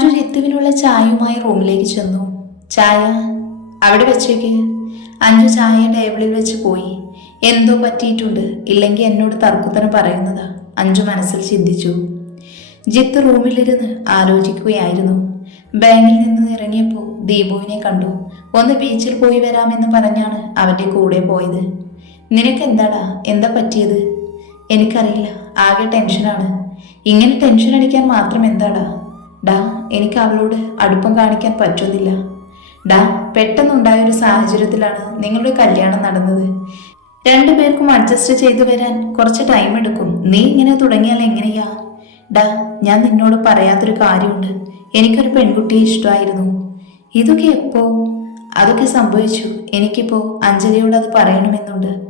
അഞ്ജു ജിത്തുവിനുള്ള ചായയുമായി റൂമിലേക്ക് ചെന്നു. ചായ? അവിടെ വെച്ചേക്ക്. അഞ്ചു ചായ ടേബിളിൽ വെച്ച് പോയി. എന്തോ പറ്റിയിട്ടുണ്ട്. ഇല്ലെങ്കിൽ എന്നോട് തർക്കുത്തരം പറയുന്നതാ. അഞ്ചു മനസ്സിൽ ചിന്തിച്ചു. ജിത്ത് റൂമിലിരുന്ന് ആലോചിക്കുകയായിരുന്നു. ബാങ്കിൽ നിന്ന് ഇറങ്ങിയപ്പോൾ ദീപുവിനെ കണ്ടു. ഒന്ന് ബീച്ചിൽ പോയി വരാമെന്ന് പറഞ്ഞാണ് അവന്റെ കൂടെ പോയത്. നിനക്ക് എന്താടാ? എന്താ പറ്റിയത്? എനിക്കറിയില്ല. ആകെ ടെൻഷനാണ്. ഇങ്ങനെ ടെൻഷൻ അടിക്കാൻ മാത്രം എന്താടാ? ഡാ എനിക്ക് അവളോട് അടുപ്പം കാണിക്കാൻ പറ്റുന്നില്ല. ഡാ പെട്ടെന്നുണ്ടായ ഒരു സാഹചര്യത്തിലാണ് നിങ്ങളുടെ കല്യാണം നടന്നത്. രണ്ടുപേർക്കും അഡ്ജസ്റ്റ് ചെയ്തു വരാൻ കുറച്ച് ടൈം എടുക്കും. നീ ഇങ്ങനെ തുടങ്ങിയാൽ എങ്ങനെയാ? ഡാ ഞാൻ നിന്നോട് പറയാത്തൊരു കാര്യമുണ്ട്. എനിക്കൊരു പെൺകുട്ടിയെ ഇഷ്ടമായിരുന്നു. ഇതൊക്കെ എപ്പോ? അതൊക്കെ സംഭവിച്ചു. എനിക്കിപ്പോ അഞ്ജലിയോട് അത് പറയണമെന്നുണ്ട്.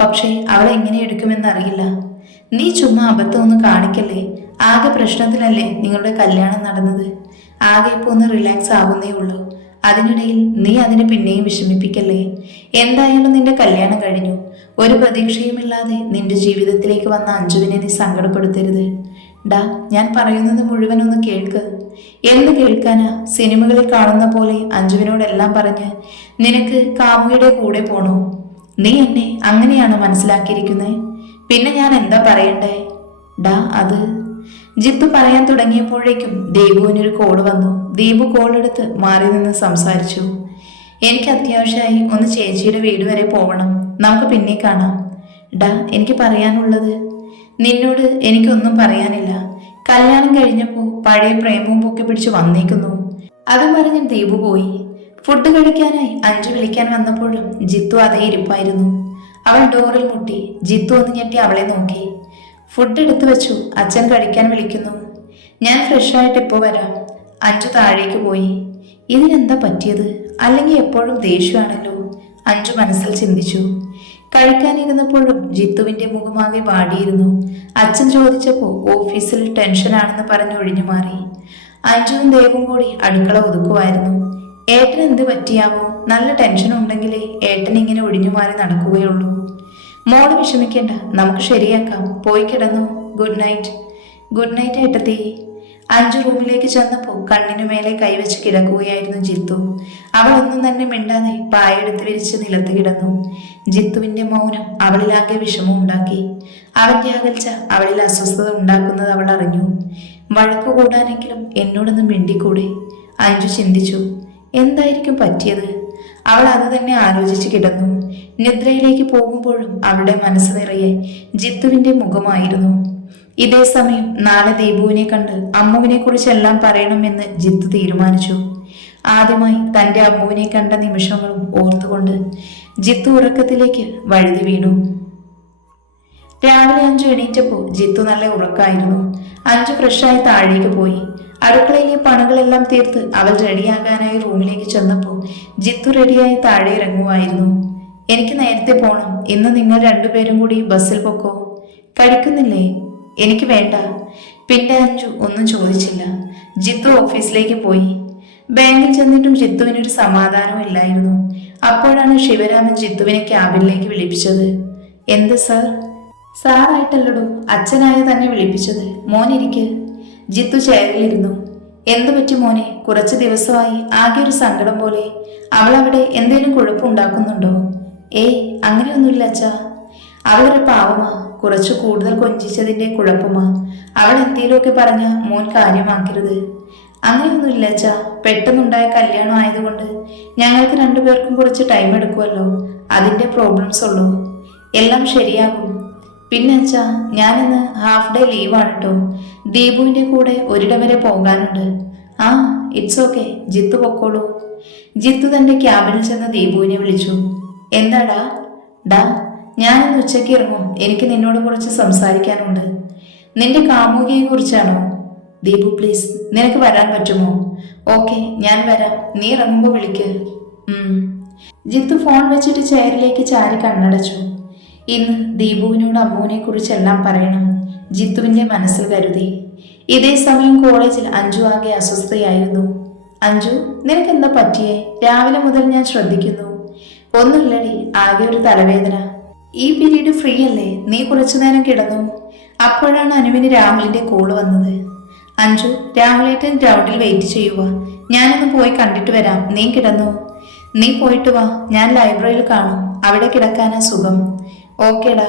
പക്ഷേ അവളെ എങ്ങനെ എടുക്കുമെന്ന് അറിയില്ല നീ ചുമ്മാ അബദ്ധമൊന്നും കാണിക്കല്ലേ? ആകെ പ്രശ്നത്തിലല്ലേ നിങ്ങളുടെ കല്യാണം നടന്നത്? ആകെ ഇപ്പോൾ ഒന്ന് റിലാക്സ് ആകുന്നേ ഉള്ളൂ. അതിനിടയിൽ നീ അതിനെ പിന്നെയും വിഷമിപ്പിക്കല്ലേ? എന്തായാലും നിന്റെ കല്യാണം കഴിഞ്ഞു. ഒരു പ്രതീക്ഷയുമില്ലാതെ നിന്റെ ജീവിതത്തിലേക്ക് വന്ന അഞ്ജുവിനെ നീ സങ്കടപ്പെടുത്തരുത്. ഡാ ഞാൻ പറയുന്നത് മുഴുവൻ ഒന്ന് കേൾക്ക്. എന്ത് കേൾക്കാനാ? സിനിമകളിൽ കാണുന്ന പോലെ അഞ്ജുവിനോടെല്ലാം പറഞ്ഞ് നിനക്ക് കാമുകിയുടെ കൂടെ പോണോ? നീ എന്നെ അങ്ങനെയാണ് മനസ്സിലാക്കിയിരിക്കുന്നത് പിന്നെ ഞാൻ എന്താ പറയണ്ടേ? ഡാ അത് ജിത്തു പറയാൻ തുടങ്ങിയപ്പോഴേക്കും ദീപുവിനൊരു കോൾ വന്നു. ദീപു കോൾ എടുത്ത് മാറി നിന്ന് സംസാരിച്ചു. എനിക്ക് അത്യാവശ്യമായി ഒന്ന് ചേച്ചിയുടെ വീട് വരെ പോകണം നമുക്ക് പിന്നെ കാണാം. ഡാ എനിക്ക് പറയാനുള്ളത് നിന്നോട് എനിക്കൊന്നും പറയാനില്ല. കല്യാണം കഴിഞ്ഞപ്പോൾ പഴയ പ്രേമവും പൊക്കി പിടിച്ച് വന്നേക്കുന്നു. അത് പറഞ്ഞ് ദീപു പോയി. ഫുഡ് കഴിക്കാനായി അഞ്ചു വിളിക്കാൻ വന്നപ്പോഴും ജിത്തു അതേ ഇരിപ്പായിരുന്നു. അവൾ ഡോറിൽ മുട്ടി. ജിത്തു ഒന്ന് ഞെട്ടി അവളെ നോക്കി. ഫുഡ് എടുത്തു വെച്ചു. അച്ഛൻ കഴിക്കാൻ വിളിക്കുന്നു. ഞാൻ ഫ്രഷായിട്ട് ഇപ്പോൾ വരാം. അഞ്ചു താഴേക്ക് പോയി. ഇതിനെന്താ പറ്റിയത്? അല്ലെങ്കിൽ എപ്പോഴും ദേഷ്യമാണല്ലോ അഞ്ചു മനസ്സിൽ ചിന്തിച്ചു. കഴിക്കാനിരുന്നപ്പോഴും ജിത്തുവിന്റെ മുഖമാകെ വാടിയിരുന്നു. അച്ഛൻ ചോദിച്ചപ്പോൾ ഓഫീസിൽ ടെൻഷനാണെന്ന് പറഞ്ഞ് ഒഴിഞ്ഞു മാറി. അഞ്ജുവും ദേവും കൂടി അടുക്കള ഒതുക്കുമായിരുന്നു. ഏട്ടൻ എന്ത് പറ്റിയാവോ? നല്ല ടെൻഷൻ ഉണ്ടെങ്കിലേ ഏട്ടൻ ഇങ്ങനെ ഒഴിഞ്ഞു മാറി നടക്കുകയുള്ളൂ. മോൾ വിഷമിക്കേണ്ട. നമുക്ക് ശരിയാക്കാം. പോയി കിടന്നു. ഗുഡ് നൈറ്റ് ഗുഡ് നൈറ്റ് ഏട്ടത്തി. അഞ്ചു റൂമിലേക്ക് ചെന്നപ്പോൾ കണ്ണിനു മേലെ കൈവച്ച് കിടക്കുകയായിരുന്നു ജിത്തു. അവൾ ഒന്നും തന്നെ മിണ്ടാതെ പായെടുത്ത് വിരിച്ച് നിലത്ത് കിടന്നു. ജിത്തുവിന്റെ മൗനം അവളിലാകെ വിഷമം ഉണ്ടാക്കി. അവന്റെ അകൽച്ച അവളിൽ അസ്വസ്ഥത ഉണ്ടാക്കുന്നത് അവൾ അറിഞ്ഞു. വഴക്ക് കൂടാനെങ്കിലും എന്നോടൊന്ന് മിണ്ടിക്കൂടെ? അഞ്ചു ചിന്തിച്ചു. എന്തായിരിക്കും പറ്റിയത്? അവൾ അത് തന്നെ ആലോചിച്ച് കിടന്നു. നിദ്രയിലേക്ക് പോകുമ്പോഴും അവളുടെ മനസ്സ് നിറയെ ജിത്തുവിന്റെ മുഖമായിരുന്നു. ഇതേ സമയം നാളെ ദീപുവിനെ കണ്ട് അമ്മുവിനെ കുറിച്ചെല്ലാം പറയണമെന്ന് ജിത്തു തീരുമാനിച്ചു. ആദ്യമായി തന്റെ അമ്മുവിനെ കണ്ട നിമിഷങ്ങളും ഓർത്തുകൊണ്ട് ജിത്തു ഉറക്കത്തിലേക്ക് വഴുതി വീണു. രാവിലെ അഞ്ചു എണീറ്റപ്പോൾ ജിത്തു നല്ല ഉറക്കായിരുന്നു. അഞ്ചു ഫ്രഷായി താഴേക്ക് പോയി. അടുക്കളയിലെ പണികളെല്ലാം തീർത്ത് അവൾ റെഡിയാകാനായി റൂമിലേക്ക് ചെന്നപ്പോൾ ജിത്തു റെഡിയായി താഴെ ഇറങ്ങുമായിരുന്നു എനിക്ക് നേരത്തെ പോണം. ഇന്ന് നിങ്ങൾ രണ്ടുപേരും കൂടി ബസ്സിൽ പൊക്കോ? കഴിക്കുന്നില്ലേ? എനിക്ക് വേണ്ട. പിന്നെ അഞ്ചു ഒന്നും ചോദിച്ചില്ല. ജിത്തു ഓഫീസിലേക്ക് പോയി. ബാങ്കിൽ ചെന്നിട്ടും ജിത്തുവിനൊരു സമാധാനവും ഇല്ലായിരുന്നു. അപ്പോഴാണ് ശിവരാമൻ ജിത്തുവിനെ ക്യാബിനിലേക്ക് വിളിപ്പിച്ചത്. എന്ത് സാർ? സാറായിട്ടല്ലടോ അച്ഛനായ തന്നെ വിളിപ്പിച്ചത്. മോനിരിക്ക് ജിത്തു ചേരലിരുന്നു എന്തു പറ്റി മോനെ? കുറച്ച് ദിവസമായി ആകെ ഒരു സങ്കടം പോലെ. അവൾ അവിടെ എന്തെങ്കിലും കുഴപ്പമുണ്ടാക്കുന്നുണ്ടോ ഏയ് അങ്ങനെയൊന്നുമില്ല അച്ഛാ. അവളൊരു പാവമാ. കുറച്ച് കൂടുതൽ കൊഞ്ചിച്ചതിന്റെ കുഴപ്പമാ. അവൾ എന്തേലുമൊക്കെ പറഞ്ഞ മോൻ കാര്യമാക്കരുത്. അങ്ങനെയൊന്നുമില്ല അച്ഛാ. പെട്ടെന്നുണ്ടായ കല്യാണം ആയതുകൊണ്ട് ഞങ്ങൾക്ക് രണ്ടുപേർക്കും കുറച്ച് ടൈം എടുക്കുമല്ലോ. അതിന്റെ പ്രോബ്ലംസ് ഉള്ളൂ. എല്ലാം ശരിയാകും. പിന്നെ അച്ഛാ ഞാനിന്ന് ഹാഫ് ഡേ ലീവാണ് കേട്ടോ ദീപുവിന്റെ കൂടെ ഒരിടം വരെ പോകാനുണ്ട്. ആ ഇറ്റ്സ് ഓക്കെ ജിത്തു പൊക്കോളൂ. ജിത്തു തന്റെ ക്യാബിനിൽ ചെന്ന് ദീപുവിനെ വിളിച്ചു. എന്താടാ? ഡാ ഞാനിന്ന് ഉച്ചയ്ക്ക് ഇറങ്ങും. എനിക്ക് നിന്നോട് കുറച്ച് സംസാരിക്കാനുണ്ട്. നിന്റെ കാമുകിയെ കുറിച്ചാണോ? ദീപു പ്ലീസ് നിനക്ക് വരാൻ പറ്റുമോ? ഓക്കെ ഞാൻ വരാം. നീ ഇറങ്ങുമ്പോൾ വിളിക്ക്. ജിത്തു ഫോൺ വെച്ചിട്ട് ചെയറിലേക്ക് ചാരി കണ്ണടച്ചു. ഇന്ന് ദീപുവിനോട് അമ്മുവിനെ കുറിച്ചെല്ലാം പറയണം ജിത്തുവിന്റെ മനസ്സിൽ കരുതി. ഇതേ സമയം കോളേജിൽ അഞ്ജു ആകെ അസ്വസ്ഥയായിരുന്നു. അഞ്ജു നിനക്ക് എന്താ പറ്റിയേ? രാവിലെ മുതൽ ഞാൻ ശ്രദ്ധിക്കുന്നു. ഒന്നുമില്ലടി ആകെ ഒരു തലവേദന. ഈ പീരീഡ് ഫ്രീ അല്ലേ? നീ കുറച്ചു നേരം കിടന്നു? അപ്പോഴാണ് അനുവിന് രാഹുലിന്റെ കോൾ വന്നത്. അഞ്ജു രാഹുലേട്ടൻ ഗ്രൗണ്ടിൽ വെയിറ്റ് ചെയ്യുക ഞാനൊന്ന് പോയി കണ്ടിട്ട് വരാം. നീ കിടന്നു? നീ പോയിട്ട് വാ. ഞാൻ ലൈബ്രറിയിൽ കാണും. അവിടെ കിടക്കാനാ സുഖം. ഓക്കേടാ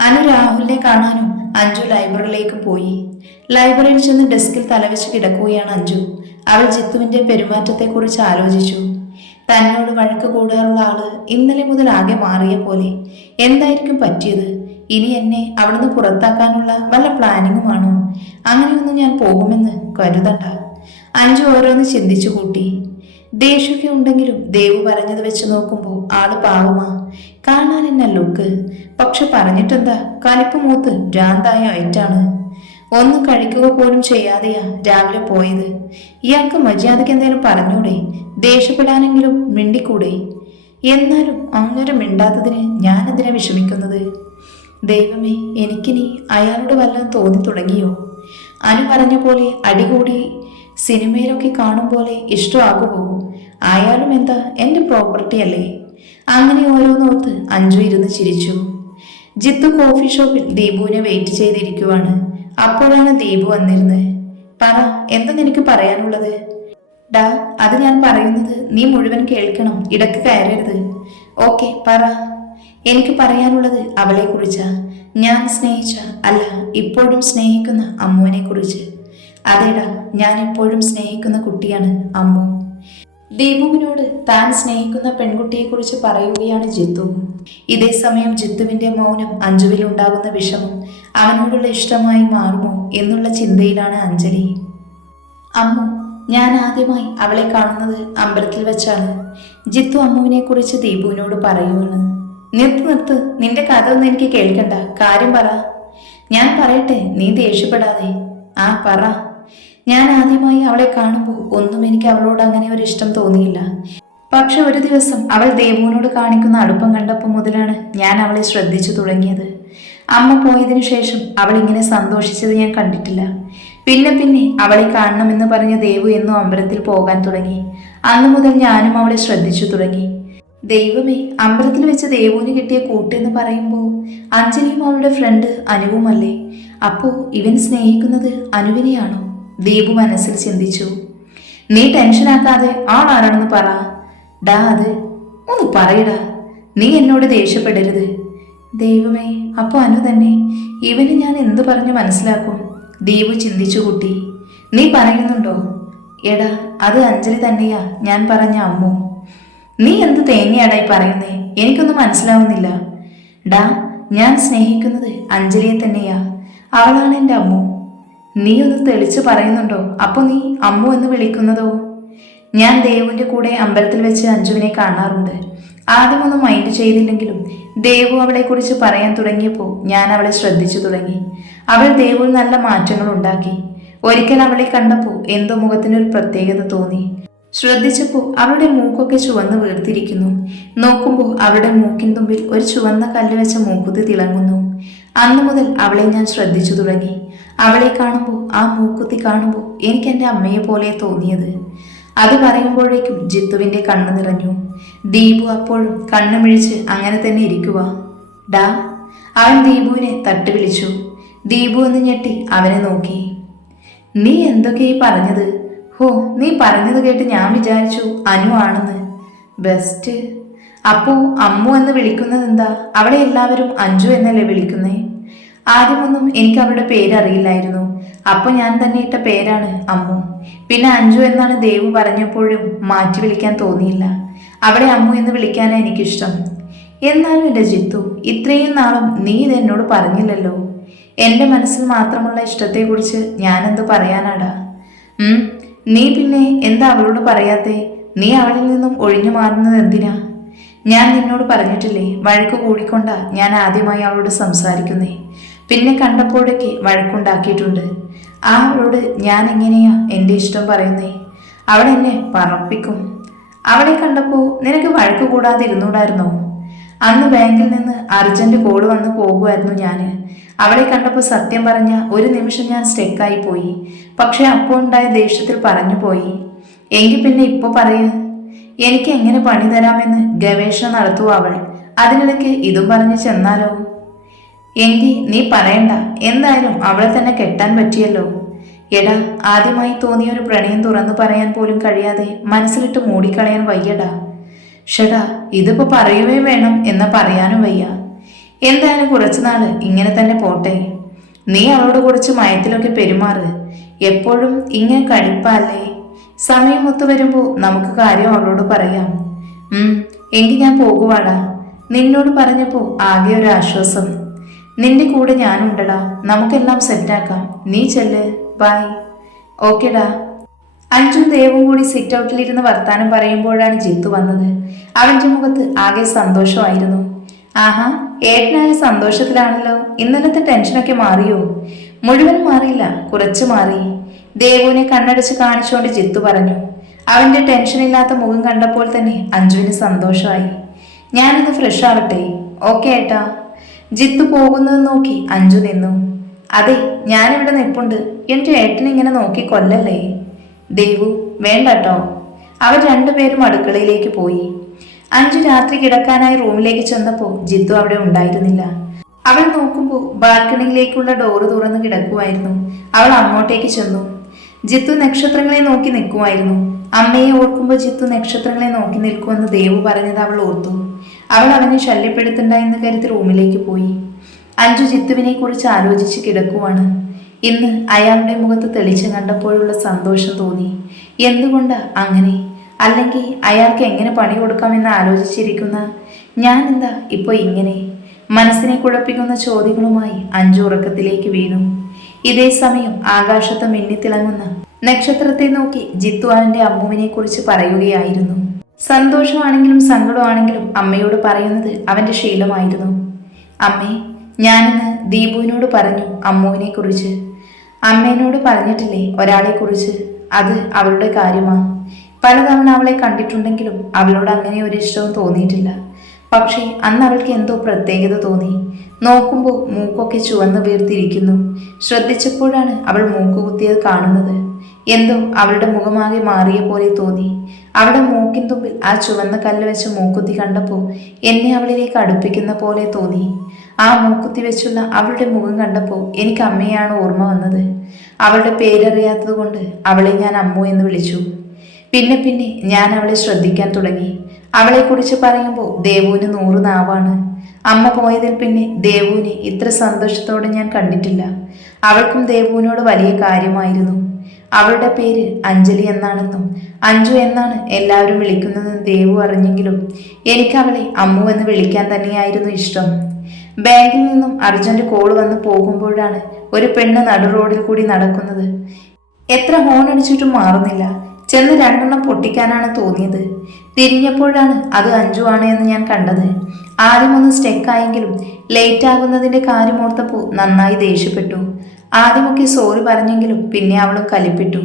അനു രാഹുലിനെ കാണാനും അഞ്ജു ലൈബ്രറിയിലേക്ക് പോയി. ലൈബ്രറിയിൽ ചെന്ന് ഡെസ്കിൽ തലവെച്ച് കിടക്കുകയാണ് അഞ്ജു. അവൾ ജിത്തുവിന്റെ പെരുമാറ്റത്തെക്കുറിച്ച് ആലോചിച്ചു. തന്നോട് വഴക്ക് കൂടാറുള്ള ആൾ ഇന്നലെ മുതൽ ആകെ മാറിയ പോലെ. എന്തായിരിക്കും പറ്റിയത്? ഇനി എന്നെ അവിടുന്ന് പുറത്താക്കാനുള്ള വല്ല പ്ലാനിങ്ങുമാണോ അങ്ങനെയൊന്നും ഞാൻ പോകുമെന്ന് കരുതണ്ട. അഞ്ചു ഓരോന്ന് ചിന്തിച്ചു കൂട്ടി. ദേഷ്യമൊക്കെ ഉണ്ടെങ്കിലും ദേവു പറഞ്ഞത് വെച്ച് നോക്കുമ്പോൾ ആൾ പാവമാ. കാണാൻ എന്നെ ലുക്ക് പക്ഷെ പറഞ്ഞിട്ടെന്താ? കലിപ്പ് മൂത്ത് ഭ്രാന്തായ ഐറ്റാണ് ഒന്നും കഴിക്കുക പോലും ചെയ്യാതെയാ രാവിലെ പോയത്. ഇയാൾക്ക് മര്യാദയ്ക്ക് എന്തെങ്കിലും പറഞ്ഞൂടെ? ദേഷ്യപ്പെടാനെങ്കിലും മിണ്ടിക്കൂടെ? എന്നാലും അങ്ങനെ മിണ്ടാത്തതിന് ഞാൻ എന്തിനാ വിഷമിക്കുന്നത്? ദൈവമേ എനിക്കിനി അയാളോട് വല്ലതും തോന്നി തുടങ്ങിയോ? അനു പറഞ്ഞ പോലെ അടികൂടി സിനിമയിലൊക്കെ കാണും പോലെ ഇഷ്ടമാകുമോ? ആയാലും എന്താ എന്റെ പ്രോപ്പർട്ടി അല്ലേ? അങ്ങനെ ഓരോന്നോർത്ത് അഞ്ചു ഇരുന്ന് ചിരിച്ചു. ജിത്തു കോഫി ഷോപ്പിൽ ദീപുവിനെ വെയിറ്റ് ചെയ്തിരിക്കുവാണ്. അപ്പോഴാണ് ദീപു വന്നിരുന്നത് പറ എന്താ നിനക്ക് പറയാനുള്ളത്? ഡാ അത് ഞാൻ പറയുന്നത് നീ മുഴുവൻ കേൾക്കണം ഇടയ്ക്ക് കയറരുത്. ഓക്കെ പറ. എനിക്ക് പറയാനുള്ളത് അവളെ കുറിച്ചാ ഞാൻ സ്നേഹിച്ച അല്ല ഇപ്പോഴും സ്നേഹിക്കുന്ന അമ്മുവിനെ കുറിച്ച് അതേടാ ഞാൻ ഇപ്പോഴും സ്നേഹിക്കുന്ന കുട്ടിയാണ് അമ്മു. ദീപുവിനോട് താൻ സ്നേഹിക്കുന്ന പെൺകുട്ടിയെക്കുറിച്ച് പറയുകയാണ് ജിത്തു. ഇതേ സമയം ജിത്തുവിന്റെ മൗനം അഞ്ജുവിൽ ഉണ്ടാകുന്ന വിഷമം അവനോടുള്ള ഇഷ്ടമായി മാറുമോ എന്നുള്ള ചിന്തയിലാണ് അഞ്ജലി. അമ്മു ഞാൻ ആദ്യമായി അവളെ കാണുന്നത് അമ്പലത്തിൽ വെച്ചാണ്. ജിത്തു അമ്മുവിനെ കുറിച്ച് ദീപുവിനോട് പറയുവാണ്. നിർത്ത് നിർത്ത് നിന്റെ കഥ ഒന്നും എനിക്ക് കേൾക്കണ്ട. കാര്യം പറ. ഞാൻ പറയട്ടെ നീ ദേഷ്യപ്പെടാതെ. ആ പറ. ഞാൻ ആദ്യമായി അവളെ കാണുമ്പോൾ ഒന്നും എനിക്ക് അവളോട് അങ്ങനെ ഒരു ഇഷ്ടം തോന്നിയില്ല. പക്ഷെ ഒരു ദിവസം അവൾ ദേവുവിനോട് കാണിക്കുന്ന അടുപ്പം കണ്ടപ്പോൾ മുതലാണ് ഞാൻ അവളെ ശ്രദ്ധിച്ചു തുടങ്ങിയത്. അമ്മ പോയതിനു ശേഷം അവൾ ഇങ്ങനെ സന്തോഷിച്ചത് ഞാൻ കണ്ടിട്ടില്ല. പിന്നെ പിന്നെ അവളെ കാണണമെന്ന് പറഞ്ഞ ദേവു എന്നും അമ്പലത്തിൽ പോകാൻ തുടങ്ങി. അന്നു മുതൽ ഞാനും അവളെ ശ്രദ്ധിച്ചു തുടങ്ങി. ദൈവമേ അമ്പലത്തിൽ വെച്ച് ദേവുവിന് കിട്ടിയ കൂട്ടെന്ന് പറയുമ്പോൾ അഞ്ജലിയും അവളുടെ ഫ്രണ്ട് അനുവുമല്ലേ? അപ്പോൾ ഇവൻ സ്നേഹിക്കുന്നത് അനുവിനെയാണോ? ദീപു മനസ്സിൽ ചിന്തിച്ചു. നീ ടെൻഷനാക്കാതെ ആളാരാണെന്ന് പറ. ഡാ അത് ഒന്ന് പറയടാ. നീ എന്നോട് ദേഷ്യപ്പെടരുത്. ദൈവമേ അപ്പൊ അനു തന്നെ. ഇവന് ഞാൻ എന്ത് പറഞ്ഞു മനസ്സിലാക്കും? ദീപു ചിന്തിച്ചു കൂട്ടി. നീ പറയുന്നുണ്ടോ? എടാ അത് അഞ്ജലി തന്നെയാ. ഞാൻ പറഞ്ഞ അമ്മു. നീ എന്ത് തേങ്ങയാടായി പറയുന്നേ? എനിക്കൊന്നും മനസ്സിലാവുന്നില്ല. ഡാ ഞാൻ സ്നേഹിക്കുന്നത് അഞ്ജലിയെ തന്നെയാ. അവളാണ് എന്റെ അമ്മു. നീ ഒന്ന് തെളിച്ചു പറയുന്നുണ്ടോ? അപ്പോൾ നീ അമ്മു എന്ന് വിളിക്കുന്നതോ? ഞാൻ ദേവുവിന്റെ കൂടെ അമ്പലത്തിൽ വെച്ച് അഞ്ജുവിനെ കാണാറുണ്ട്. ആദ്യമൊന്നും മൈൻഡ് ചെയ്തില്ലെങ്കിലും ദേവു അവളെക്കുറിച്ച് പറയാൻ തുടങ്ങിയപ്പോൾ ഞാൻ അവളെ ശ്രദ്ധിച്ചു തുടങ്ങി. അവൾ ദേവുവിൽ നല്ല മാറ്റങ്ങൾ ഉണ്ടാക്കി. ഒരിക്കൽ അവളെ കണ്ടപ്പോൾ എന്തോ മുഖത്തിനൊരു പ്രത്യേകത തോന്നി. ശ്രദ്ധിച്ചപ്പോൾ അവളുടെ മൂക്കൊക്കെ ചുവന്ന് വീർത്തിരിക്കുന്നു. നോക്കുമ്പോൾ അവളുടെ മൂക്കിൻ തുമ്പിൽ ഒരു ചുവന്ന കല്ല് വെച്ച മൂക്കുത്തി തിളങ്ങുന്നു. അന്നു മുതൽ അവളെ ഞാൻ ശ്രദ്ധിച്ചു തുടങ്ങി. അവളെ കാണുമ്പോൾ ആ മൂക്കുത്തി കാണുമ്പോൾ എനിക്ക് എന്റെ അമ്മയെ പോലെ തോന്നിയത്. അത് പറയുമ്പോഴേക്കും ജിത്തുവിന്റെ കണ്ണ് നിറഞ്ഞു. ദീപു അപ്പോഴും കണ്ണു മിഴിച്ച് അങ്ങനെ തന്നെ ഇരിക്കുക ഡാ അവൻ ദീപുവിനെ തട്ടി വിളിച്ചു. ദീപു എന്ന് ഞെട്ടി അവനെ നോക്കി. നീ എന്തൊക്കെയായി പറഞ്ഞത്? ഹോ നീ പറഞ്ഞത് കേട്ട് ഞാൻ വിചാരിച്ചു അനു ആണെന്ന്. ബെസ്റ്റ്. അപ്പോ അമ്മു എന്ന് വിളിക്കുന്നത് എന്താ അവളെ എല്ലാവരും അഞ്ജു എന്നല്ലേ വിളിക്കുന്നേ? ആദ്യമൊന്നും എനിക്ക് അവളുടെ പേരറിയില്ലായിരുന്നു അപ്പൊ ഞാൻ തന്നെ ഇട്ട പേരാണ് അമ്മു. പിന്നെ അഞ്ജു എന്നാണ് ദേവു പറഞ്ഞപ്പോഴും മാറ്റി വിളിക്കാൻ തോന്നിയില്ല. അവിടെ അമ്മു എന്ന് വിളിക്കാനാണ് എനിക്കിഷ്ടം. എന്നാലും എന്റെ ജിത്തു ഇത്രയും നാളും നീ ഇത് എന്നോട് പറഞ്ഞില്ലല്ലോ. എന്റെ മനസ്സിൽ മാത്രമുള്ള ഇഷ്ടത്തെക്കുറിച്ച് ഞാനെന്ത് പറയാനാടാ? നീ പിന്നെ എന്താ അവളോട് പറയാത്തെ? നീ അവളിൽ നിന്നും ഒഴിഞ്ഞു മാറുന്നത് എന്തിനാ? ഞാൻ നിന്നോട് പറഞ്ഞിട്ടില്ലേ വഴക്ക് കൂടിക്കൊണ്ടാ ഞാൻ ആദ്യമായി അവളോട് സംസാരിക്കുന്നേ. പിന്നെ കണ്ടപ്പോഴൊക്കെ വഴക്കുണ്ടാക്കിയിട്ടുണ്ട്. ആ അവളോട് ഞാൻ എങ്ങനെയാ എന്റെ ഇഷ്ടം പറയുന്നേ? അവൾ എന്നെ പറപ്പിക്കും അവളെ കണ്ടപ്പോൾ നിനക്ക് വഴക്ക് കൂടാതെ ഇരുന്നൂടായിരുന്നോ അന്ന് ബാങ്കിൽ നിന്ന് അർജന്റ് കോൾ വന്ന് പോകുമായിരുന്നു ഞാൻ അവളെ കണ്ടപ്പോൾ സത്യം പറഞ്ഞ ഒരു നിമിഷം ഞാൻ സ്റ്റെക്കായി പോയി. പക്ഷേ അപ്പോൾ ഉണ്ടായ ദേഷ്യത്തിൽ പറഞ്ഞു പോയി. എങ്കിൽ പിന്നെ ഇപ്പോൾ പറയൂ. എനിക്ക് എങ്ങനെ പണി തരാമെന്ന് ഗവേഷണം നടത്തുക അവൾ? അതിനിടയ്ക്ക് ഇതും പറഞ്ഞ് ചെന്നാലോ? എങ്കിൽ നീ പറയണ്ട. എന്തായാലും അവളെ തന്നെ കെട്ടാൻ പറ്റിയല്ലോ. എടാ ആദ്യമായി തോന്നിയ ഒരു പ്രണയം തുറന്നു പറയാൻ പോലും കഴിയാതെ മനസ്സിലിട്ട് മൂടിക്കളയാൻ വയ്യടാ. ഷടാ ഇതിപ്പോ പറയുകയും വേണം എന്ന് പറയാനും വയ്യ. എന്തായാലും കുറച്ചുനാൾ ഇങ്ങനെ തന്നെ പോട്ടെ. നീ അവളോട് കുറച്ച് മയത്തിലൊക്കെ പെരുമാറ്. എപ്പോഴും ഇങ്ങനെ കഴിപ്പല്ലേ സമയം ഒത്തു വരുമ്പോൾ നമുക്ക് കാര്യം അവളോട് പറയാം. ഉം എങ്കിൽ ഞാൻ പോകുവാടാ. നിന്നോട് പറഞ്ഞപ്പോ ആകെ ഒരു ആശ്വാസം. നിന്റെ കൂടെ ഞാനുണ്ടടാ. നമുക്കെല്ലാം സെറ്റാക്കാം. നീ ചെല്ല്. ബൈ. ഓക്കേടാ. അഞ്ചും ദേവും കൂടി സിറ്റ് ഔട്ടിലിരുന്ന് വർത്താനം പറയുമ്പോഴാണ് ജിത്തു വന്നത്. അവന്റെ മുഖത്ത് ആകെ സന്തോഷമായിരുന്നു. ആഹാ ഏട്ടനായ സന്തോഷത്തിലാണല്ലോ. ഇന്നലത്തെ ടെൻഷനൊക്കെ മാറിയോ? മുഴുവൻ മാറിയില്ല. കുറച്ച് മാറി. ദേവുവിനെ കണ്ണടച്ച് കാണിച്ചുകൊണ്ട് ജിത്തു പറഞ്ഞു. അവന്റെ ടെൻഷനില്ലാത്ത മുഖം കണ്ടപ്പോൾ തന്നെ അഞ്ജുവിന് സന്തോഷമായി. ഞാനൊന്ന് ഫ്രഷ് ആവട്ടെ. ഓക്കെ ഏട്ടാ. ജിത്തു പോകുന്നത് നോക്കി അഞ്ജു നിന്നു. അതെ ഞാനിവിടെ നിൽപ്പുണ്ട്. എന്റെ ഏട്ടനെ ഇങ്ങനെ നോക്കി കൊല്ലല്ലേ? ദേവു വേണ്ടട്ടോ. അവർ രണ്ടുപേരും അടുക്കളയിലേക്ക് പോയി. അഞ്ചു രാത്രി കിടക്കാനായി റൂമിലേക്ക് ചെന്നപ്പോൾ ജിത്തു അവിടെ ഉണ്ടായിരുന്നില്ല. അവൾ നോക്കുമ്പോൾ ബാൽക്കണിയിലേക്കുള്ള ഡോറ് തുറന്ന് കിടക്കുമായിരുന്നു അവൾ അങ്ങോട്ടേക്ക് ചെന്നു. ജിത്തു നക്ഷത്രങ്ങളെ നോക്കി നിൽക്കുമായിരുന്നു അമ്മയെ ഓർക്കുമ്പോൾ ചിത്തു നക്ഷത്രങ്ങളെ നോക്കി നിൽക്കുമെന്ന് ദേവു പറഞ്ഞത് അവൾ ഓർത്തു. അവൾ അവനെ ശല്യപ്പെടുത്തണ്ട എന്ന് കരുതി റൂമിലേക്ക് പോയി. അഞ്ചു ചിത്തുവിനെ കുറിച്ച് ആലോചിച്ച് കിടക്കുവാണ്. ഇന്ന് അയാളുടെ മുഖത്ത് തെളിച്ചം കണ്ടപ്പോഴുള്ള സന്തോഷം തോന്നി. എന്തുകൊണ്ട് അങ്ങനെ? അല്ലെങ്കിൽ അയാൾക്ക് എങ്ങനെ പണി കൊടുക്കാമെന്ന് ആലോചിച്ചിരിക്കുന്ന? ഞാൻ എന്താ ഇപ്പോൾ ഇങ്ങനെ? മനസ്സിനെ കുഴപ്പിക്കുന്ന ചോദ്യങ്ങളുമായി അഞ്ചു ഉറക്കത്തിലേക്ക് വീണു. ഇതേ സമയം ആകാശത്ത് മിന്നിത്തിളങ്ങുന്ന നക്ഷത്രത്തെ നോക്കി ജിത്തു അവന്റെ അമ്മുവിനെ കുറിച്ച് പറയുകയായിരുന്നു. സന്തോഷമാണെങ്കിലും സങ്കടമാണെങ്കിലും അമ്മയോട് പറയുന്നത് അവന്റെ ശീലമായിരുന്നു. അമ്മേ ഞാനിന്ന് ദീപുവിനോട് പറഞ്ഞു അമ്മുവിനെ കുറിച്ച്. അമ്മേനോട് പറഞ്ഞിട്ടില്ലേ ഒരാളെ കുറിച്ച് അത് അവളുടെ കാര്യമാണ് പലതവണ അവളെ കണ്ടിട്ടുണ്ടെങ്കിലും അവളോട് അങ്ങനെ ഒരു ഇഷ്ടവും തോന്നിയിട്ടില്ല. പക്ഷേ അന്ന് അവൾക്ക് എന്തോ പ്രത്യേകത തോന്നി. നോക്കുമ്പോൾ മൂക്കൊക്കെ ചുവന്ന് വീർത്തിരിക്കുന്നു. ശ്രദ്ധിച്ചപ്പോഴാണ് അവൾ മൂക്ക് കുത്തിയത് കാണുന്നത്. എന്തോ അവളുടെ മുഖമാകെ മാറിയ പോലെ തോന്നി. അവളുടെ മൂക്കിൻ തുമ്പിൽ ആ ചുവന്ന കല്ല് വെച്ച് മൂക്കുത്തി കണ്ടപ്പോൾ എന്നെ അവളിലേക്ക് അടുപ്പിക്കുന്ന പോലെ തോന്നി. ആ മൂക്കുത്തി വെച്ചുള്ള അവളുടെ മുഖം കണ്ടപ്പോൾ എനിക്ക് അമ്മയാണ് ഓർമ്മ വന്നത്. അവളുടെ പേരറിയാത്തത് കൊണ്ട് അവളെ ഞാൻ അമ്മു എന്ന് വിളിച്ചു. പിന്നെ പിന്നെ ഞാൻ അവളെ ശ്രദ്ധിക്കാൻ തുടങ്ങി. അവളെക്കുറിച്ച് പറയുമ്പോൾ ദേവുവിന് നൂറ് നാവാണ്. അമ്മ പോയതിൽ പിന്നെ ദേവുവിനെ ഇത്ര സന്തോഷത്തോടെ ഞാൻ കണ്ടിട്ടില്ല. അവൾക്കും ദേവുവിനോട് വലിയ കാര്യമായിരുന്നു. അവളുടെ പേര് അഞ്ജലി എന്നാണെന്നും അഞ്ജു എന്നാണ് എല്ലാവരും വിളിക്കുന്നതെന്ന് ദേവു അറിഞ്ഞെങ്കിലും എനിക്ക് അവളെ അമ്മു എന്ന് വിളിക്കാൻ തന്നെയായിരുന്നു ഇഷ്ടം. ബാങ്കിൽ നിന്നും അർജന്റ് കോൾ വന്ന് പോകുമ്പോഴാണ് ഒരു പെണ്ണ് നടു റോഡിൽ കൂടി നടക്കുന്നത്. എത്ര ഹോൺ അടിച്ചിട്ടും മാറുന്നില്ല. ചെന്ന് രണ്ടെണ്ണം പൊട്ടിക്കാനാണ് തോന്നിയത്. തിരിഞ്ഞപ്പോഴാണ് അത് അഞ്ജു ആണ് എന്ന് ഞാൻ കണ്ടത്. ആദ്യം ഒന്ന് സ്റ്റെക്കായെങ്കിലും ലേറ്റ് ആകുന്നതിന്റെ കാര്യം ഓർത്തപ്പോൾ നന്നായി ദേഷ്യപ്പെട്ടു. ആദ്യമൊക്കെ സോറി പറഞ്ഞെങ്കിലും പിന്നെ അവൾ കലിപ്പിട്ടു.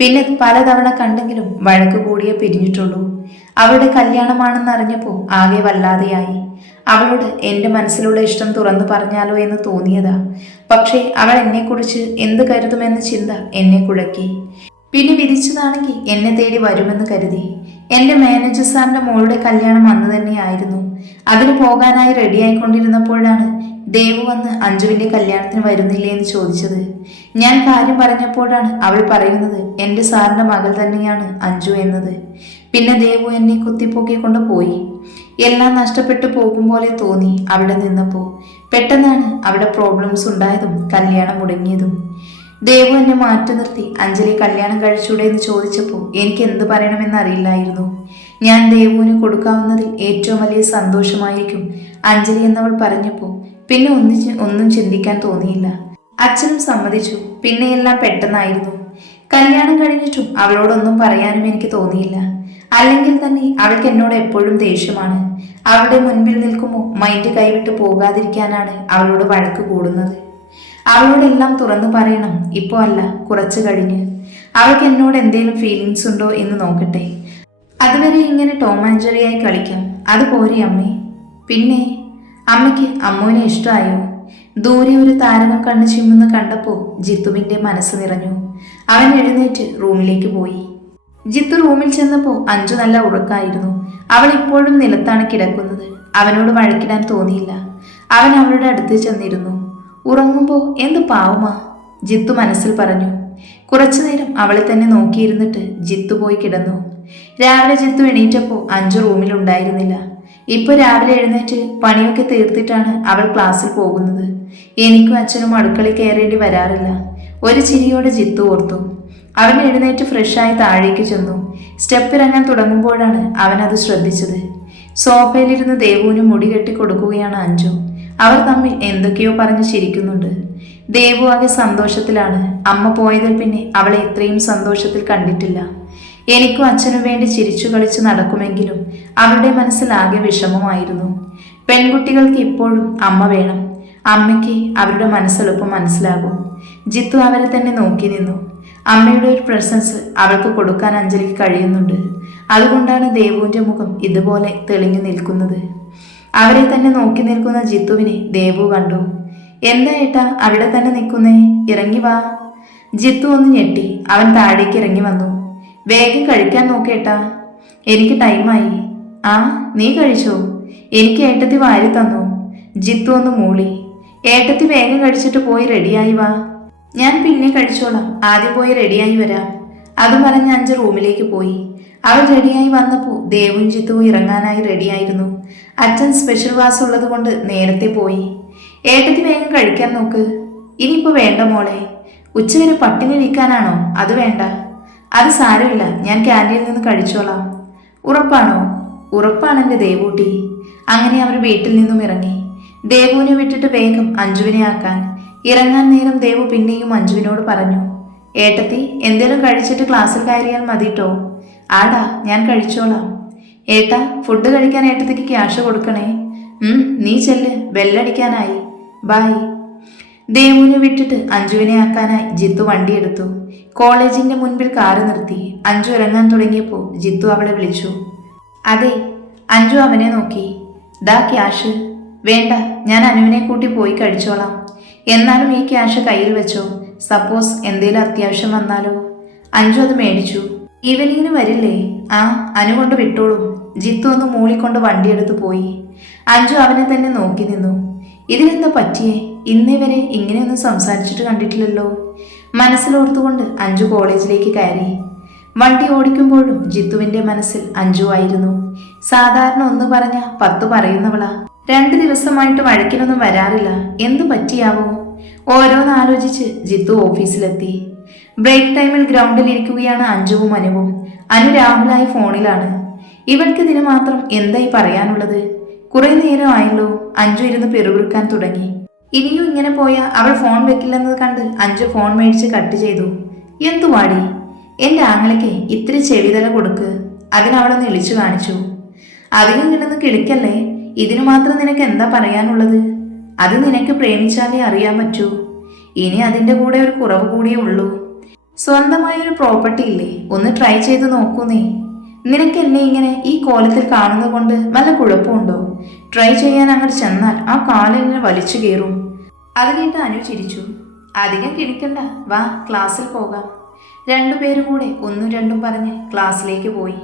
പിന്നെ പലതവണ കണ്ടെങ്കിലും വഴക്ക് കൂടിയേ പിരിഞ്ഞിട്ടുള്ളൂ. അവളുടെ കല്യാണമാണെന്ന് ആകെ വല്ലാതെയായി. അവളോട് എന്റെ മനസ്സിലുള്ള ഇഷ്ടം തുറന്നു പറഞ്ഞാലോ എന്ന് തോന്നിയതാ. പക്ഷേ അവൾ എന്നെക്കുറിച്ച് എന്ത് കരുതുമെന്ന ചിന്ത എന്നെ കുഴക്കി. പിന്നെ വിധിച്ചതാണെങ്കിൽ എന്നെ തേടി വരുമെന്ന് കരുതി. എന്റെ മാനേജർ സാറിന്റെ മോളുടെ കല്യാണം അന്ന് തന്നെയായിരുന്നു. അതിന് പോകാനായി റെഡിയായിക്കൊണ്ടിരുന്നപ്പോഴാണ് ദേവ് വന്ന് അഞ്ജുവിന്റെ കല്യാണത്തിന് വരുന്നില്ലേ എന്ന് ചോദിച്ചത്. ഞാൻ കാര്യം പറഞ്ഞപ്പോഴാണ് അവൾ പറയുന്നത് എന്റെ സാറിന്റെ മകൾ തന്നെയാണ് അഞ്ജു എന്നത്. പിന്നെ ദേവു എന്നെ കുത്തിപ്പൊക്കിക്കൊണ്ട് പോയി. എല്ലാം നഷ്ടപ്പെട്ടു പോകും പോലെ തോന്നി അവിടെ നിന്നപ്പോൾ. പെട്ടെന്നാണ് അവിടെ പ്രോബ്ലംസ് ഉണ്ടായതും കല്യാണം മുടങ്ങിയതും. ദേവു എന്നെ മാറ്റി നിർത്തി. അഞ്ജലി കല്യാണം കഴിച്ചൂടെ എന്ന് ചോദിച്ചപ്പോൾ എനിക്ക് എന്ത് പറയണമെന്ന് അറിയില്ലായിരുന്നു. ഞാൻ ദേവുവിന് കൊടുക്കാവുന്നതിൽ ഏറ്റവും വലിയ സന്തോഷമായിരിക്കും അഞ്ജലി എന്നവൾ പറഞ്ഞപ്പോൾ പിന്നെ ഒന്നും ഒന്നും ചിന്തിക്കാൻ തോന്നിയില്ല. അച്ഛനും സമ്മതിച്ചു. പിന്നെ എല്ലാം പെട്ടെന്നായിരുന്നു. കല്യാണം കഴിഞ്ഞിട്ടും അവളോടൊന്നും പറയാനും എനിക്ക് തോന്നിയില്ല. അല്ലെങ്കിൽ തന്നെ അവൾക്ക് എന്നോട് എപ്പോഴും ദേഷ്യമാണ്. അവളുടെ മുൻപിൽ നിൽക്കുമ്പോൾ മൈൻഡ് കൈവിട്ട് പോകാതിരിക്കാനാണ് അവളോട് വഴക്ക് കൂടുന്നത്. അവളോടെല്ലാം തുറന്നു പറയണം. ഇപ്പോൾ അല്ല കുറച്ചു കഴിഞ്ഞ്. അവൾക്ക് എന്നോട് എന്തെങ്കിലും ഫീലിങ്സ് ഉണ്ടോ എന്ന് നോക്കട്ടെ. അതുവരെ ഇങ്ങനെ ടോം ആൻഡ് ജെറിയായി കളിക്കാം. അത് പോരെ അമ്മേ. പിന്നെ അമ്മയ്ക്ക് അമ്മുവിനെ ഇഷ്ടമായോ? ദൂരെ ഒരു താരകം കണ്ണു ചിമ്മുന്ന് കണ്ടപ്പോൾ ജിത്തുവിന്റെ മനസ്സ് നിറഞ്ഞു. അവൻ എഴുന്നേറ്റ് റൂമിലേക്ക് പോയി. ജിത്തു റൂമിൽ ചെന്നപ്പോൾ അഞ്ചു നല്ല ഉറക്കായിരുന്നു. അവൾ ഇപ്പോഴും നിലത്താണ് കിടക്കുന്നത്. അവനോട് വഴക്കിടാൻ തോന്നിയില്ല. അവൻ അവളുടെ അടുത്ത് ചെന്നിരുന്നു. ഉറങ്ങുമ്പോൾ എന്ത് പാവമാ? ജിത്തു മനസ്സിൽ പറഞ്ഞു. കുറച്ചു നേരം അവളെ തന്നെ നോക്കിയിരുന്നിട്ട് ജിത്തു പോയി കിടന്നു. രാവിലെ ജിത്തു എണീറ്റപ്പോൾ അഞ്ചു റൂമിൽ ഉണ്ടായിരുന്നില്ല ഇപ്പോൾ രാവിലെ എഴുന്നേറ്റ് പണിയൊക്കെ തീർത്തിട്ടാണ് അവൾ ക്ലാസ്സിൽ പോകുന്നത്. എനിക്കും അച്ഛനും അടുക്കളയിൽ കയറേണ്ടി വരാറില്ല. ഒരു ചിരിയോടെ ജിത്തു ഓർത്തു. അവൻ എഴുന്നേറ്റ് ഫ്രഷായി താഴേക്ക് ചെന്നു. സ്റ്റെപ്പ് ഇറങ്ങാൻ തുടങ്ങുമ്പോഴാണ് അവൻ അത് ശ്രദ്ധിച്ചത്. സോഫയിലിരുന്ന് ദേവുവിന് മുടി കെട്ടി കൊടുക്കുകയാണ് അഞ്ജു. അവർ തമ്മിൽ എന്തൊക്കെയോ പറഞ്ഞ് ചിരിക്കുന്നുണ്ട്. ദേവു ആകെ സന്തോഷത്തിലാണ്. അമ്മ പോയതിൽ പിന്നെ അവളെ ഇത്രയും സന്തോഷത്തിൽ കണ്ടിട്ടില്ല. എനിക്കും അച്ഛനു വേണ്ടി ചിരിച്ചു കളിച്ച് നടക്കുമെങ്കിലും അവളുടെ മനസ്സിൽ ആകെ വിഷമമായിരുന്നു. പെൺകുട്ടികൾക്ക് ഇപ്പോഴും അമ്മ വേണം. അമ്മയ്ക്ക് അവരുടെ മനസ്സെളുപ്പം മനസ്സിലാകും. ജിത്തു അവരെ തന്നെ നോക്കി നിന്നു. അമ്മയുടെ ഒരു പ്രസൻസ് അവൾക്ക് കൊടുക്കാൻ അഞ്ജലിക്ക് കഴിയുന്നുണ്ട്. അതുകൊണ്ടാണ് ദേവുവിന്റെ മുഖം ഇതുപോലെ തെളിഞ്ഞു നിൽക്കുന്നത്. അവരെ തന്നെ നോക്കി നിൽക്കുന്ന ജിത്തുവിനെ ദേവു കണ്ടു. എന്താ ഏട്ടാ അവിടെ തന്നെ നിൽക്കുന്നേ? ഇറങ്ങി വാ. ജിത്തു ഒന്ന് ഞെട്ടി. അവൻ താഴേക്ക് ഇറങ്ങി വന്നു. വേഗം കഴിക്കാൻ നോക്കേട്ടാ. എനിക്ക് ടൈമായി. ആ നീ കഴിച്ചോ? എനിക്ക് ഏട്ടത്തി വാരി തന്നു. ജിത്തു ഒന്ന് മൂളി. ഏട്ടത്തി വേഗം കഴിച്ചിട്ട് പോയി റെഡിയായി വാ. ഞാൻ പിന്നെ കഴിച്ചോളാം. ആദ്യം പോയി റെഡിയായി വരാം. അതും പറഞ്ഞ് അഞ്ച് റൂമിലേക്ക് പോയി. അവൾ റെഡിയായി വന്നപ്പോൾ ദേവും ജിത്തുവും ഇറങ്ങാനായി റെഡിയായിരുന്നു അച്ഛൻ സ്പെഷ്യൽ വാസ് ഉള്ളത് കൊണ്ട് നേരത്തെ പോയി. ഏട്ടത്തി വേഗം കഴിക്കാൻ നോക്ക്. ഇനിയിപ്പോ വേണ്ട മോളെ. ഉച്ചവരെ പട്ടിണി ഇരിക്കാനാണോ? അത് വേണ്ട. അത് സാരമില്ല. ഞാൻ ക്യാന്റീനിൽ നിന്ന് കഴിച്ചോളാം. ഉറപ്പാണോ? ഉറപ്പാണ് ദേവൂട്ടി. അങ്ങനെ അവർ വീട്ടിൽ നിന്നും ഇറങ്ങി. ദേവുവിനെ വിട്ടിട്ട് വേഗം അഞ്ജുവിനെ ആക്കാൻ. ഇറങ്ങാൻ നേരം ദേവു പിന്നെയും അഞ്ജുവിനോട് പറഞ്ഞു ഏട്ടത്തി എന്തേലും കഴിച്ചിട്ട് ക്ലാസ്സിൽ കയറിയാൽ മതിട്ടോ? ആടാ ഞാൻ കഴിച്ചോളാം. ഏട്ടാ ഫുഡ് കഴിക്കാൻ ഏട്ടത്തിക്ക് ക്യാഷ് കൊടുക്കണേ. നീ ചെല്ല് ബെല്ലടിക്കാനായി. ബായ് ദേവുവിനെ വിട്ടിട്ട് അഞ്ജുവിനെ ആക്കാനായി ജിത്തു വണ്ടിയെടുത്തു കോളേജിന്റെ മുൻപിൽ കാറ് നിർത്തി. അഞ്ജു ഇറങ്ങാൻ തുടങ്ങിയപ്പോൾ ജിത്തു അവളെ വിളിച്ചു. അതെ അഞ്ജു അവനെ നോക്കി. ദാ ക്യാഷ് വേണ്ട ഞാൻ അനുവിനെ കൂട്ടി പോയി കഴിച്ചോളാം. എന്നാലും ഈ ക്യാഷ് കയ്യിൽ വെച്ചോ. സപ്പോസ് എന്തേലും അത്യാവശ്യം വന്നാലോ? അഞ്ജു അത് മേടിച്ചു. ഈവനിങ്ങിന് വരില്ലേ? ആ അനുകൊണ്ട് വിട്ടോളും. ജിത്തു ഒന്ന് മൂളിക്കൊണ്ട് വണ്ടിയെടുത്ത് പോയി. അഞ്ജു അവനെ തന്നെ നോക്കി നിന്നു. ഇതിനെന്താ പറ്റിയേ? ഇന്നേ വരെ ഇങ്ങനെയൊന്നും സംസാരിച്ചിട്ട് കണ്ടിട്ടില്ലല്ലോ. മനസ്സിലോർത്തുകൊണ്ട് അഞ്ജു കോളേജിലേക്ക് കയറി. വണ്ടി ഓടിക്കുമ്പോഴും ജിത്തുവിന്റെ മനസ്സിൽ അഞ്ജു ആയിരുന്നു. സാധാരണ ഒന്ന് പറഞ്ഞ പത്തു പറയുന്നവളാ. രണ്ടു ദിവസമായിട്ട് വഴക്കിനൊന്നും വരാറില്ല. എന്തു പറ്റിയാവോ? ഓരോന്നാലോചിച്ച് ജിത്തു ഓഫീസിലെത്തി. ബ്രേക്ക് ടൈമിൽ ഗ്രൗണ്ടിൽ ഇരിക്കുകയാണ് അഞ്ജുവും അനുവും. അനു രാഹുലായി ഫോണിലാണ്. ഇവൾക്ക് ഇതിന് മാത്രം എന്തായി പറയാനുള്ളത്? കുറെ നേരമായല്ലോ അഞ്ജു ഇരുന്ന് പിറുപിറുക്കാൻ തുടങ്ങി. ഇനിയും ഇങ്ങനെ പോയാൽ അവൾ ഫോൺ വെക്കില്ലെന്നത് കണ്ട് അഞ്ജു ഫോൺ മേടിച്ച് കട്ട് ചെയ്തു. എന്തുവാടി? എന്റെ ആങ്ങളയ്ക്ക് ഇത്തിരി ചെവിതല കൊടുക്ക്. അതിനവളൊന്ന് ഇളിച്ചു കാണിച്ചു. അധികം കിടന്ന് കിളിക്കല്ലേ? ഇതിനു മാത്രം നിനക്ക് എന്താ പറയാനുള്ളത്? അത് നിനക്ക് പ്രേമിച്ചാലേ അറിയാൻ പറ്റൂ. ഇനി അതിന്റെ കൂടെ ഒരു കുറവ് കൂടിയേ ഉള്ളൂ. സ്വന്തമായ ഒരു പ്രോപ്പർട്ടി ഇല്ലേ? ഒന്ന് ട്രൈ ചെയ്ത് നോക്കൂ നീ നിനക്ക് എന്നെ ഇങ്ങനെ ഈ കോലത്തിൽ കാണുന്നത് കൊണ്ട് വല്ല കുഴപ്പമുണ്ടോ? ട്രൈ ചെയ്യാൻ അങ്ങോട്ട് ചെന്നാൽ ആ കാലിനെ വലിച്ചു കയറും. അത് കേട്ട് അനു ചിരിച്ചു. അധികം കിണിക്കണ്ട വാ ക്ലാസ്സിൽ പോകാം. രണ്ടുപേരും കൂടെ ഒന്നും രണ്ടും പറഞ്ഞ് ക്ലാസ്സിലേക്ക് പോയി.